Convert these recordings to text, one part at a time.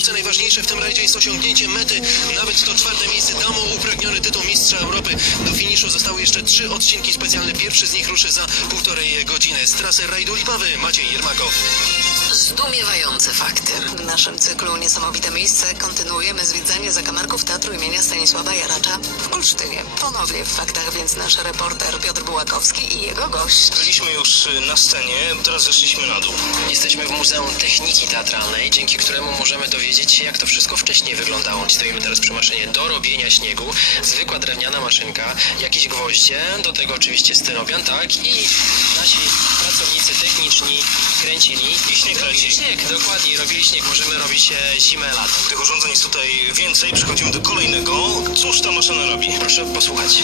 Polsce najważniejsze w tym rajdzie jest osiągnięcie mety. Nawet to czwarte miejsce damą upragniony tytuł mistrza Europy. Do finiszu zostały jeszcze trzy odcinki specjalne. Pierwszy z nich ruszy za półtorej godziny. Z trasy rajdu Lipawy Maciej Jermakow. Zdumiewające fakty. W naszym cyklu Niesamowite Miejsce kontynuujemy zwiedzanie zakamarków Teatru imienia Stanisława Jaracza w Olsztynie. Ponownie w faktach więc nasz reporter Piotr Bułakowski i jego gość. Byliśmy już na scenie, teraz zeszliśmy na dół. Jesteśmy w Muzeum Techniki Teatralnej, dzięki któremu możemy dowiedzieć się, jak to wszystko wcześniej wyglądało. Stoimy teraz przy maszynie do robienia śniegu, zwykła drewniana maszynka, jakieś gwoździe, do tego oczywiście styropian, tak, i nasi techniczni kręcili I śnieg robili leci. śnieg, dokładnie, robili śnieg. Możemy robić e, zimę, lato. Tych urządzeń jest tutaj więcej, przechodzimy do kolejnego. Cóż ta maszyna robi? Proszę posłuchać.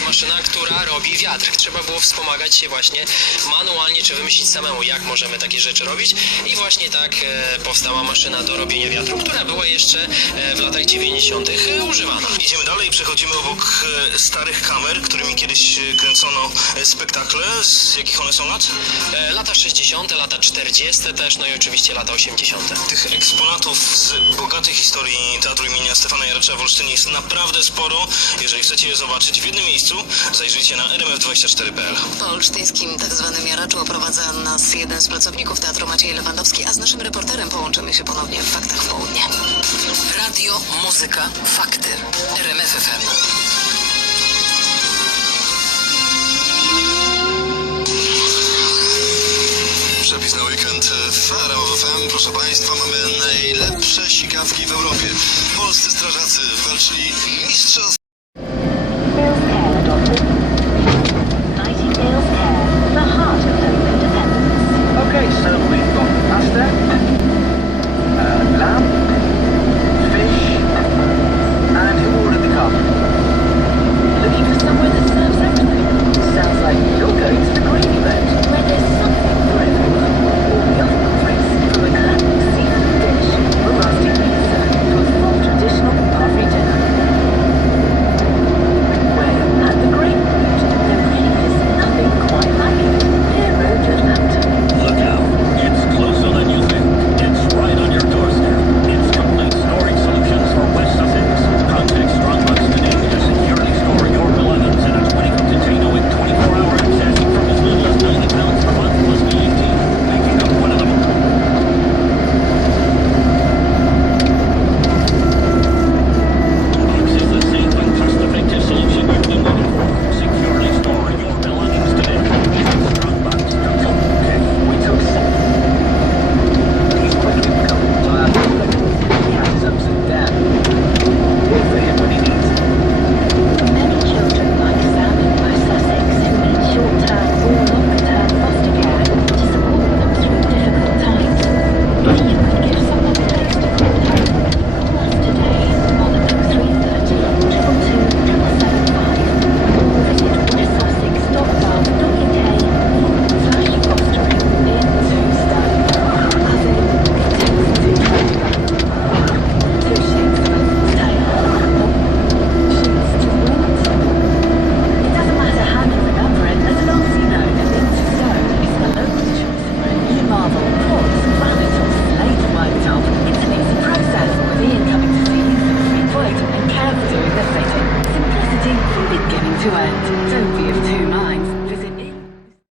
Maszyna, która robi wiatr. Trzeba było wspomagać się właśnie manualnie, czy wymyślić samemu, jak możemy takie rzeczy robić. I właśnie tak e, powstała maszyna do robienia wiatru, która była jeszcze e, w latach 90. E, używana. Idziemy dalej, przechodzimy obok starych kamer, którymi kiedyś kręcono spektakle. Z jakich one są lat? Lata 60., lata 40. też, no i oczywiście lata 80. Tych eksponatów z bogatej historii Teatru imienia Stefana Jaracza w Olsztynie jest naprawdę sporo. Jeżeli chcecie je zobaczyć w jednym miejscu, zajrzyjcie na rmf24.pl. Po olsztyńskim tak zwanym Jaraczu oprowadza nas jeden z pracowników Teatru Maciej Lewandowski, a z naszym reporterem połączymy się ponownie w faktach w południe. Radio, muzyka, fakty. RMF FM. Przepis na weekend w RMF FM. Proszę Państwa, mamy najlepsze sikawki w Europie. Polscy strażacy walczyli mistrzostw.